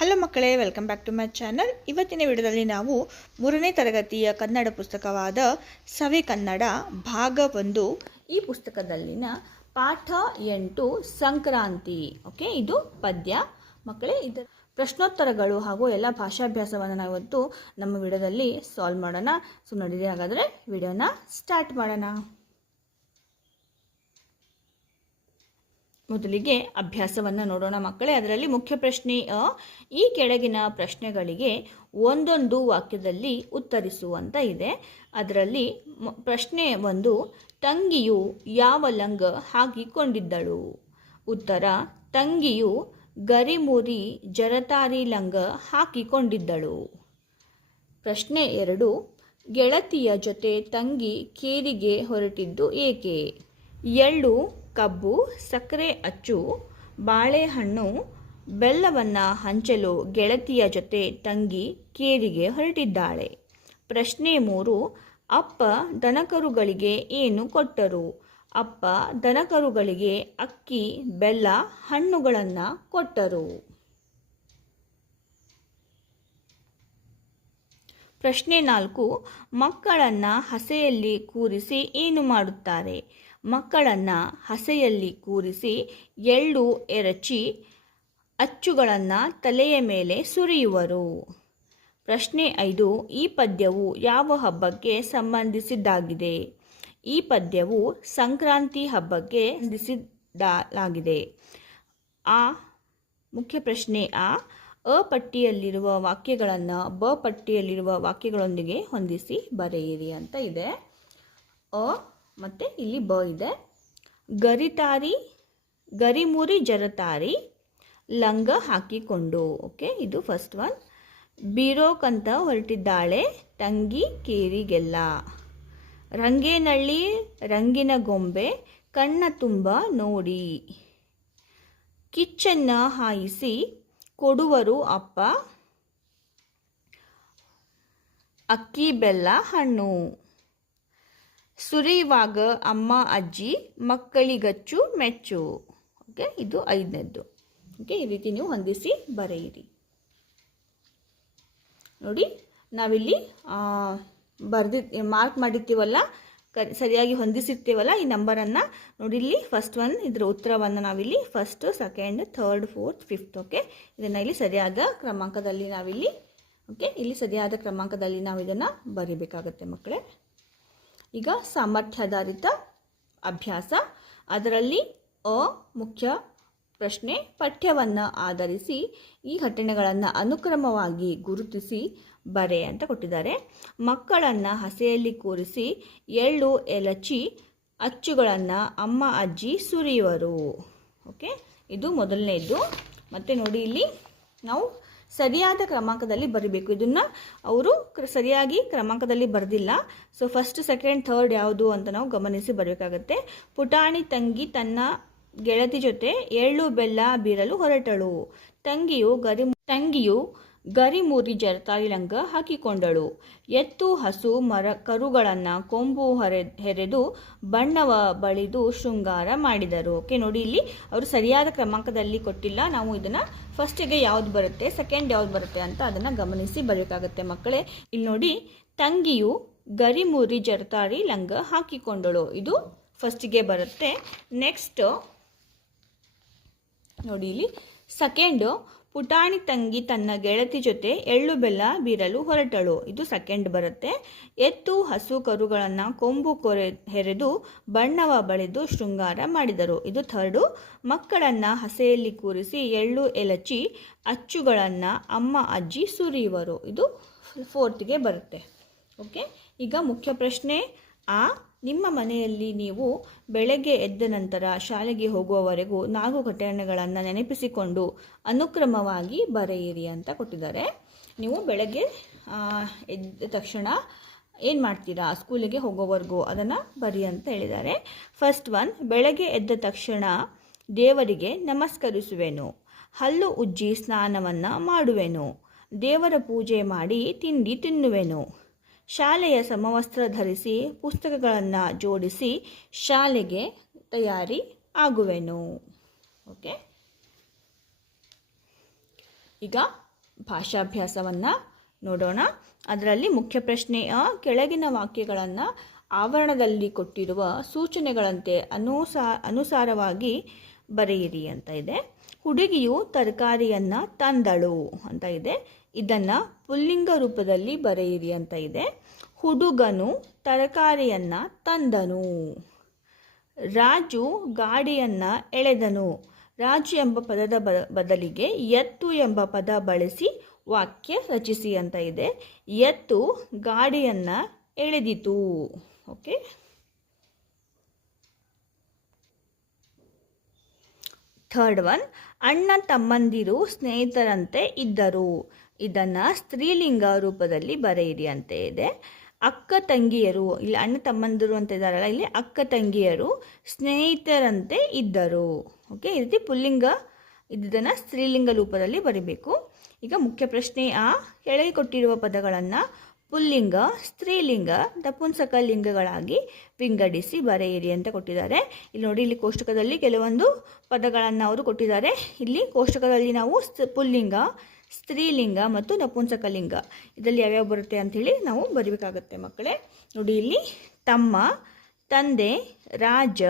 Hello ಮಕ್ಕಳೇ, welcome back to my channel. ಇವತ್ತಿನ ವಿಡಿಯೋದಲ್ಲಿ ನಾವು 3ನೇ ತರಗತಿಯ ಕನ್ನಡ ಪುಸ್ತಕವಾದ ಸವಿ ಕನ್ನಡ ಭಾಗ 1 ಈ ಪುಸ್ತಕದಲ್ಲಿನ ಪಾಠ 8 ಸಂಕ್ರಾಂತಿ. ಓಕೆ, ಇದು ಪದ್ಯ. ಮಕ್ಕಳೇ, ಇದರ ಪ್ರಶ್ನೋತ್ತರಗಳು ಹಾಗೂ ಎಲ್ಲ ಭಾಷಾಭ್ಯಾಸವನ್ನು ನಾವು ಇವತ್ತು ನಮ್ಮ ವಿಡಿಯೋದಲ್ಲಿ ಸಾಲ್ವ್ ಮಾಡೋಣ. ಸೊ ನಡೀರಿ, ಹಾಗಾದರೆ ವಿಡಿಯೋನ ಸ್ಟಾರ್ಟ್ ಮಾಡೋಣ. ಮೊದಲಿಗೆ ಅಭ್ಯಾಸವನ್ನು ನೋಡೋಣ ಮಕ್ಕಳೇ. ಅದರಲ್ಲಿ ಮುಖ್ಯ ಪ್ರಶ್ನೆ ಈ ಕೆಳಗಿನ ಪ್ರಶ್ನೆಗಳಿಗೆ ಒಂದೊಂದು ವಾಕ್ಯದಲ್ಲಿ ಉತ್ತರಿಸುವಂತ ಇದೆ. ಅದರಲ್ಲಿ ಪ್ರಶ್ನೆ 1, ತಂಗಿಯು ಯಾವ ಲಂಗ ಹಾಕಿಕೊಂಡಿದ್ದಳು? ಉತ್ತರ, ತಂಗಿಯು ಗರಿಮುರಿ ಜರತಾರಿ ಲಂಗ ಹಾಕಿಕೊಂಡಿದ್ದಳು. ಪ್ರಶ್ನೆ 2, ಗೆಳತಿಯ ಜೊತೆ ತಂಗಿ ಕೇರಿಗೆ ಹೊರಟಿದ್ದು ಏಕೆ? ಎಳ್ಳು, ಕಬ್ಬು, ಸಕ್ಕರೆ ಅಚ್ಚು, ಬಾಳೆಹಣ್ಣು, ಬೆಲ್ಲವನ್ನು ಹಂಚಲು ಗೆಳತಿಯ ಜೊತೆ ತಂಗಿ ಕೇರಿಗೆ ಹೊರಟಿದ್ದಾಳೆ. ಪ್ರಶ್ನೆ 3, ಅಪ್ಪ ದನಕರುಗಳಿಗೆ ಏನು ಕೊಟ್ಟರು? ಅಪ್ಪ ದನಕರುಗಳಿಗೆ ಅಕ್ಕಿ, ಬೆಲ್ಲ, ಹಣ್ಣುಗಳನ್ನು ಕೊಟ್ಟರು. ಪ್ರಶ್ನೆ 4, ಮಕ್ಕಳನ್ನು ಹಸೆಯಲ್ಲಿ ಕೂರಿಸಿ ಏನು ಮಾಡುತ್ತಾರೆ? ಮಕ್ಕಳನ್ನು ಹಸೆಯಲ್ಲಿ ಕೂರಿಸಿ ಎಳ್ಳು ಎರಚಿ ಅಚ್ಚುಗಳನ್ನು ತಲೆಯ ಮೇಲೆ ಸುರಿಯುವರು. ಪ್ರಶ್ನೆ 5, ಈ ಪದ್ಯವು ಯಾವ ಹಬ್ಬಕ್ಕೆ ಸಂಬಂಧಿಸಿದ್ದಾಗಿದೆ? ಈ ಪದ್ಯವು ಸಂಕ್ರಾಂತಿ ಹಬ್ಬಕ್ಕೆ ಸಂಬಂಧಿಸಿದ್ದಾಗಿದೆ. ಮುಖ್ಯ ಪ್ರಶ್ನೆ ಅ ಪಟ್ಟಿಯಲ್ಲಿರುವ ವಾಕ್ಯಗಳನ್ನು ಬ ಪಟ್ಟಿಯಲ್ಲಿರುವ ವಾಕ್ಯಗಳೊಂದಿಗೆ ಹೊಂದಿಸಿ ಬರೆಯಿರಿ ಅಂತ ಇದೆ. ಮತ್ತು ಇಲ್ಲಿ ಬ ಇದೆ. ಗರಿಮುರಿ ಜರತಾರಿ ಲಂಗ ಹಾಕಿಕೊಂಡು. ಓಕೆ, ಇದು ಫಸ್ಟ್ ಒನ್. ಬೀರೋಕಂತ ಹೊರಟಿದ್ದಾಳೆ ತಂಗಿ ಕೇರಿಗೆಲ್ಲ. ರಂಗೇನಳ್ಳಿ ರಂಗಿನ ಗೊಂಬೆ ಕಣ್ಣ ತುಂಬ ನೋಡಿ. ಕಿಚ್ಚನ್ನ ಹಾಯಿಸಿ ಕೊಡುವರು ಅಪ್ಪ ಅಕ್ಕಿ, ಬೆಲ್ಲ, ಹಣ್ಣು. ಸುರಿಯುವಾಗ ಅಮ್ಮ ಅಜ್ಜಿ ಮಕ್ಕಳಿಗಚ್ಚು ಮೆಚ್ಚು. ಓಕೆ, ಇದು 5ನೇದ್ದು. ಓಕೆ, ಈ ರೀತಿ ನೀವು ಹೊಂದಿಸಿ ಬರೆಯಿರಿ. ನೋಡಿ, ನಾವಿಲ್ಲಿ ಮಾರ್ಕ್ ಮಾಡಿರ್ತೀವಲ್ಲ, ಸರಿಯಾಗಿ ಹೊಂದಿಸಿರ್ತೀವಲ್ಲ ಈ ನಂಬರನ್ನು ನೋಡಿ. ಇಲ್ಲಿ ಫಸ್ಟ್ ಒನ್, ಇದರ ಉತ್ತರವನ್ನು ನಾವಿಲ್ಲಿ first, second, third, fourth, fifth. Okay, ಇದನ್ನು ಇಲ್ಲಿ ಸರಿಯಾದ ಕ್ರಮಾಂಕದಲ್ಲಿ ನಾವಿಲ್ಲಿ ಇಲ್ಲಿ ಸರಿಯಾದ ಕ್ರಮಾಂಕದಲ್ಲಿ ನಾವು ಇದನ್ನು ಬರೀಬೇಕಾಗತ್ತೆ ಮಕ್ಕಳೇ. ಈಗ ಸಾಮರ್ಥ್ಯಾಧಾರಿತ ಅಭ್ಯಾಸ. ಅದರಲ್ಲಿ ಮುಖ್ಯ ಪ್ರಶ್ನೆ, ಪಠ್ಯವನ್ನು ಆಧರಿಸಿ ಈ ಘಟನೆಗಳನ್ನು ಅನುಕ್ರಮವಾಗಿ ಗುರುತಿಸಿ ಬರೆ ಅಂತ ಕೊಟ್ಟಿದ್ದಾರೆ. ಮಕ್ಕಳನ್ನು ಹಸೆಯಲ್ಲಿ ಕೂರಿಸಿ ಎಳ್ಳು ಎಲಚಿ ಅಚ್ಚುಗಳನ್ನು ಅಮ್ಮ ಅಜ್ಜಿ ಸುರಿಯುವರು. ಓಕೆ, ಇದು ಮೊದಲನೇದು. ಮತ್ತು ನೋಡಿ, ಇಲ್ಲಿ ನಾವು ಸರಿಯಾದ ಕ್ರಮಾಂಕದಲ್ಲಿ ಬರೀಬೇಕು. ಇದನ್ನು ಅವರು ಸರಿಯಾಗಿ ಕ್ರಮಾಂಕದಲ್ಲಿ ಬರೆದಿಲ್ಲ. ಸೊ ಫಸ್ಟ್, ಸೆಕೆಂಡ್, ಥರ್ಡ್ ಯಾವುದು ಅಂತ ನಾವು ಗಮನಿಸಿ ಬರಬೇಕಾಗತ್ತೆ. ಪುಟಾಣಿ ತಂಗಿ ತನ್ನ ಗೆಳತಿ ಜೊತೆ ಎಳ್ಳು ಬೆಲ್ಲ ಬೀರಲು ಹೊರಟಳು. ತಂಗಿಯು ಗರಿಮುರಿ ಜರತಾರಿ ಲಂಗ ಹಾಕಿಕೊಂಡಳು. ಎತ್ತು ಹಸು ಕರುಗಳನ್ನು ಕೊಂಬು ಹೆರೆದು ಬಣ್ಣವ ಬಳಿದು ಶೃಂಗಾರ ಮಾಡಿದರು. ಓಕೆ, ನೋಡಿ, ಇಲ್ಲಿ ಅವರು ಸರಿಯಾದ ಕ್ರಮಾಂಕದಲ್ಲಿ ಕೊಟ್ಟಿಲ್ಲ. ನಾವು ಇದನ್ನು ಫಸ್ಟಿಗೆ ಯಾವ್ದು ಬರುತ್ತೆ, ಸೆಕೆಂಡ್ ಯಾವ್ದು ಬರುತ್ತೆ ಅಂತ ಅದನ್ನು ಗಮನಿಸಿ ಬರಬೇಕಾಗತ್ತೆ ಮಕ್ಕಳೇ. ಇಲ್ಲಿ ನೋಡಿ, ತಂಗಿಯು ಗರಿಮುರಿ ಜರತಾರಿ ಲಂಗ ಹಾಕಿಕೊಂಡಳು, ಇದು ಫಸ್ಟಿಗೆ ಬರುತ್ತೆ. ನೆಕ್ಸ್ಟ್ ನೋಡಿ, ಇಲ್ಲಿ ಸೆಕೆಂಡ್, ಪುಟಾಣಿ ತಂಗಿ ತನ್ನ ಗೆಳತಿ ಜೊತೆ ಎಳ್ಳು ಬೆಲ್ಲ ಬೀರಲು ಹೊರಟಳು, ಇದು ಸೆಕೆಂಡ್ ಬರುತ್ತೆ. ಎತ್ತು ಹಸು ಕರುಗಳನ್ನು ಕೊಂಬು ಹೆರೆದು ಬಣ್ಣವ ಬಳಿದು ಶೃಂಗಾರ ಮಾಡಿದರು, ಇದು ಥರ್ಡು. ಮಕ್ಕಳನ್ನು ಹಸೆಯಲ್ಲಿ ಕೂರಿಸಿ ಎಳ್ಳು ಎಲಚಿ ಅಚ್ಚುಗಳನ್ನು ಅಮ್ಮ ಅಜ್ಜಿ ಸುರಿಯುವರು, ಇದು ಫೋರ್ತ್ಗೆ ಬರುತ್ತೆ. ಓಕೆ, ಈಗ ಮುಖ್ಯ ಪ್ರಶ್ನೆ ನಿಮ್ಮ ಮನೆಯಲ್ಲಿ ನೀವು ಬೆಳಗ್ಗೆ ಎದ್ದ ನಂತರ ಶಾಲೆಗೆ ಹೋಗುವವರೆಗೂ 4 ಘಟನೆಗಳನ್ನು ನೆನಪಿಸಿಕೊಂಡು ಅನುಕ್ರಮವಾಗಿ ಬರೆಯಿರಿ ಅಂತ ಕೊಟ್ಟಿದ್ದಾರೆ. ನೀವು ಬೆಳಗ್ಗೆ ಎದ್ದ ತಕ್ಷಣ ಏನು ಮಾಡ್ತೀರಾ, ಸ್ಕೂಲಿಗೆ ಹೋಗೋವರೆಗೂ ಅದನ್ನು ಬರಿ ಅಂತ ಹೇಳಿದ್ದಾರೆ. ಫಸ್ಟ್ ಒನ್, ಬೆಳಗ್ಗೆ ಎದ್ದ ತಕ್ಷಣ ದೇವರಿಗೆ ನಮಸ್ಕರಿಸುವೆನು, ಹಲ್ಲು ಉಜ್ಜಿ ಸ್ನಾನವನ್ನು ಮಾಡುವೆನು, ದೇವರ ಪೂಜೆ ಮಾಡಿ ತಿಂಡಿ ತಿನ್ನುವೆನು, ಶಾಲೆಯ ಸಮವಸ್ತ್ರ ಧರಿಸಿ ಪುಸ್ತಕಗಳನ್ನು ಜೋಡಿಸಿ ಶಾಲೆಗೆ ತಯಾರಿ ಆಗುವೆನು. ಓಕೆ, ಈಗ ಭಾಷಾಭ್ಯಾಸವನ್ನು ನೋಡೋಣ. ಅದರಲ್ಲಿ ಮುಖ್ಯ ಪ್ರಶ್ನೆಯ ಕೆಳಗಿನ ವಾಕ್ಯಗಳನ್ನು ಆವರಣದಲ್ಲಿ ಕೊಟ್ಟಿರುವ ಸೂಚನೆಗಳಂತೆ ಅನುಸಾರವಾಗಿ ಬರೆಯಿರಿ ಅಂತ ಇದೆ. ಹುಡುಗಿಯು ತರಕಾರಿಯನ್ನು ತಂದಳು ಅಂತ ಇದೆ. ಇದನ್ನು ಪುಲ್ಲಿಂಗ ರೂಪದಲ್ಲಿ ಬರೆಯಿರಿ ಅಂತ ಇದೆ. ಹುಡುಗನು ತರಕಾರಿಯನ್ನು ತಂದನು. ರಾಜು ಗಾಡಿಯನ್ನು ಎಳೆದನು. ರಾಜು ಎಂಬ ಪದದ ಬದಲಿಗೆ ಎತ್ತು ಎಂಬ ಪದ ಬಳಸಿ ವಾಕ್ಯ ರಚಿಸಿ ಅಂತ ಇದೆ. ಎತ್ತು ಗಾಡಿಯನ್ನು ಎಳೆದಿತು. ಓಕೆ, ಥರ್ಡ್ ಒನ್, ಅಣ್ಣ ತಮ್ಮಂದಿರು ಸ್ನೇಹಿತರಂತೆ ಇದ್ದರು. ಇದನ್ನು ಸ್ತ್ರೀಲಿಂಗ ರೂಪದಲ್ಲಿ ಬರೆಯಿರಿ ಅಂತ ಇದೆ. ಅಕ್ಕ ತಂಗಿಯರು, ಇಲ್ಲಿ ಅಣ್ಣ ತಮ್ಮಂದಿರು ಅಂತ ಇದ್ದಾರಲ್ಲ, ಇಲ್ಲಿ ಅಕ್ಕ ತಂಗಿಯರು ಸ್ನೇಹಿತರಂತೆ ಇದ್ದರು. ಓಕೆ, ಈ ರೀತಿ ಪುಲ್ಲಿಂಗ ಇದನ್ನು ಸ್ತ್ರೀಲಿಂಗ ರೂಪದಲ್ಲಿ ಬರೀಬೇಕು. ಈಗ ಮುಖ್ಯ ಪ್ರಶ್ನೆ ಕೆಳಗೆ ಕೊಟ್ಟಿರುವ ಪದಗಳನ್ನು ಪುಲ್ಲಿಂಗ, ಸ್ತ್ರೀಲಿಂಗ, ನಪುಂಸಕ ಲಿಂಗಗಳಾಗಿ ವಿಂಗಡಿಸಿ ಬರೆಯಿರಿ ಅಂತ ಕೊಟ್ಟಿದ್ದಾರೆ. ಇಲ್ಲಿ ನೋಡಿ, ಇಲ್ಲಿ ಕೋಷ್ಟಕದಲ್ಲಿ ಕೆಲವೊಂದು ಪದಗಳನ್ನು ಅವರು ಕೊಟ್ಟಿದ್ದಾರೆ. ಇಲ್ಲಿ ಕೋಷ್ಟಕದಲ್ಲಿ ನಾವು ಪುಲ್ಲಿಂಗ, ಸ್ತ್ರೀಲಿಂಗ ಮತ್ತು ನಪುಂಸಕ ಲಿಂಗ ಇದರಲ್ಲಿ ಯಾವ್ಯಾವ ಬರುತ್ತೆ ಅಂಥೇಳಿ ನಾವು ಬರೀಬೇಕಾಗತ್ತೆ ಮಕ್ಕಳೇ. ನೋಡಿ, ಇಲ್ಲಿ ತಮ್ಮ, ತಂದೆ, ರಾಜ,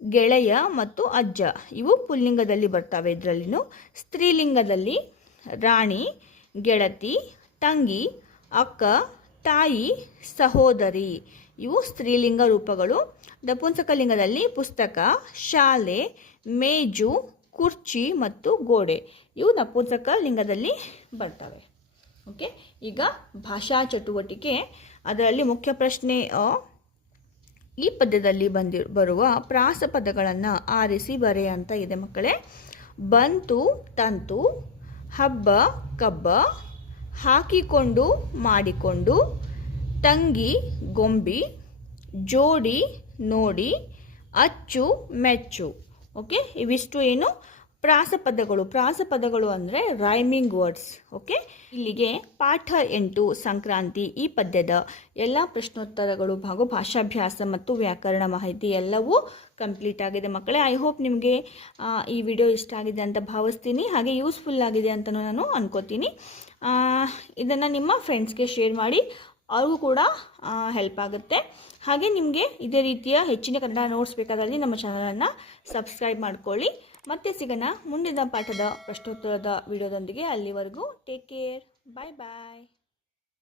ಗೆಳೆಯ ಮತ್ತು ಅಜ್ಜ ಇವು ಪುಲ್ಲಿಂಗದಲ್ಲಿ ಬರ್ತವೆ. ಇದರಲ್ಲಿನೂ ಸ್ತ್ರೀಲಿಂಗದಲ್ಲಿ ರಾಣಿ, ಗೆಳತಿ, ತಂಗಿ, ಅಕ್ಕ, ತಾಯಿ, ಸಹೋದರಿ ಇವು ಸ್ತ್ರೀಲಿಂಗ ರೂಪಗಳು. ನಪುಂಸಕಲಿಂಗದಲ್ಲಿ ಪುಸ್ತಕ, ಶಾಲೆ, ಮೇಜು, ಕುರ್ಚಿ ಮತ್ತು ಗೋಡೆ ಇವು ನಪುಂಸಕ ಲಿಂಗದಲ್ಲಿ ಬರ್ತವೆ. ಓಕೆ, ಈಗ ಭಾಷಾ ಚಟುವಟಿಕೆ. ಅದರಲ್ಲಿ ಮುಖ್ಯ ಪ್ರಶ್ನೆ ಈ ಪದ್ಯದಲ್ಲಿ ಬರುವ ಪ್ರಾಸ ಪದಗಳನ್ನು ಆರಿಸಿ ಬರೆ ಅಂತ ಇದೆ ಮಕ್ಕಳೇ. ಬಂತು, ತಂತು, ಹಬ್ಬ, ಕಬ್ಬ, ಹಾಕಿಕೊಂಡು, ಮಾಡಿಕೊಂಡು, ತಂಗಿ, ಗೊಂಬಿ, ಜೋಡಿ, ನೋಡಿ, ಅಚ್ಚು, ಮೆಚ್ಚು. ಓಕೆ, ಇವಿಷ್ಟು ಏನು ಪ್ರಾಸಪದಗಳು. ಪ್ರಾಸಪದಗಳು ಅಂದರೆ ರೈಮಿಂಗ್ ವರ್ಡ್ಸ್. ಓಕೆ, ಇಲ್ಲಿಗೆ ಪಾಠ 8 ಸಂಕ್ರಾಂತಿ ಈ ಪದ್ಯದ ಎಲ್ಲ ಪ್ರಶ್ನೋತ್ತರಗಳು ಹಾಗೂ ಭಾಷಾಭ್ಯಾಸ ಮತ್ತು ವ್ಯಾಕರಣ ಮಾಹಿತಿ ಎಲ್ಲವೂ ಕಂಪ್ಲೀಟ್ ಆಗಿದೆ ಮಕ್ಕಳೇ. ಐ ಹೋಪ್ ನಿಮಗೆ ಈ ವಿಡಿಯೋ ಇಷ್ಟ ಆಗಿದೆ ಅಂತ ಭಾವಿಸ್ತೀನಿ, ಹಾಗೆ ಯೂಸ್ಫುಲ್ ಆಗಿದೆ ಅಂತ ನಾನು ಅನ್ಕೋತೀನಿ. ಇದನ್ನು ನಿಮ್ಮ ಫ್ರೆಂಡ್ಸ್ಗೆ ಶೇರ್ ಮಾಡಿ, ಅವ್ರಿಗೂ ಕೂಡ ಹೆಲ್ಪ್ ಆಗುತ್ತೆ. ಹಾಗೆ ನಿಮಗೆ ಇದೇ ರೀತಿಯ ಹೆಚ್ಚಿನ ಕನ್ನಡ ನೋಟ್ಸ್ ಬೇಕಾದಲ್ಲಿ ನಮ್ಮ ಚಾನಲನ್ನು ಸಬ್ಸ್ಕ್ರೈಬ್ ಮಾಡ್ಕೊಳ್ಳಿ. ಮತ್ತೆ ಸಿಗೋಣ ಮುಂದಿನ ಪಾಠದ ಪ್ರಶ್ನೋತ್ತರದ ವಿಡಿಯೋದೊಂದಿಗೆ. ಅಲ್ಲಿವರೆಗೂ ಟೇಕ್ ಕೇರ್, ಬಾಯ್ ಬಾಯ್.